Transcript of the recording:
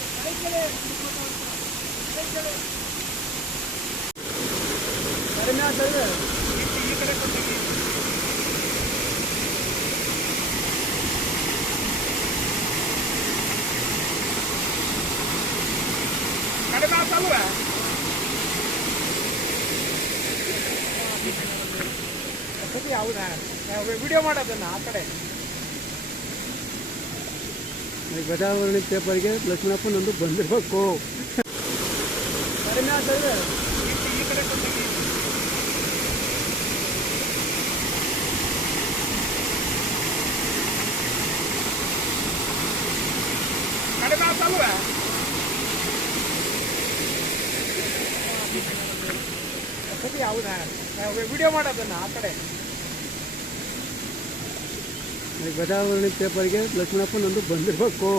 अरे मैं चल चालू है ಸತಿ ಹೌದಾ ವಿಡಿಯೋ ಮಾಡೋದನ್ನ ಆ ಕಡೆ ಅಿದ್ಗಡಾ ವರಣಿ ಟೆಪರ್ ಗೆ ಲಕ್ಷ್ಮಣಪ್ಪನಂದು ಬಂದಿರಬೇಕು 그러면은 ಸರ್ ಇಲ್ಲಿ ಇಕ್ಕೆಕ್ಕೆ ಕಡೆಗೆ ನಡೆತಾ ಇರಲ್ಲಾ ಅಕಡೆ ಬಸಲ್ಲುವೆ ಅಕಡೆ ಬರುತಾನೆ ನಾವು ವಿಡಿಯೋ ಮಾಡೋದನ್ನ ಆಕಡೆ ಪೇಪರ್ ಪೇಪರ್ಗೆ ಲಕ್ಷ್ಮಣಪ್ಪ ನಂದು ಬಂದಿರಬೇಕು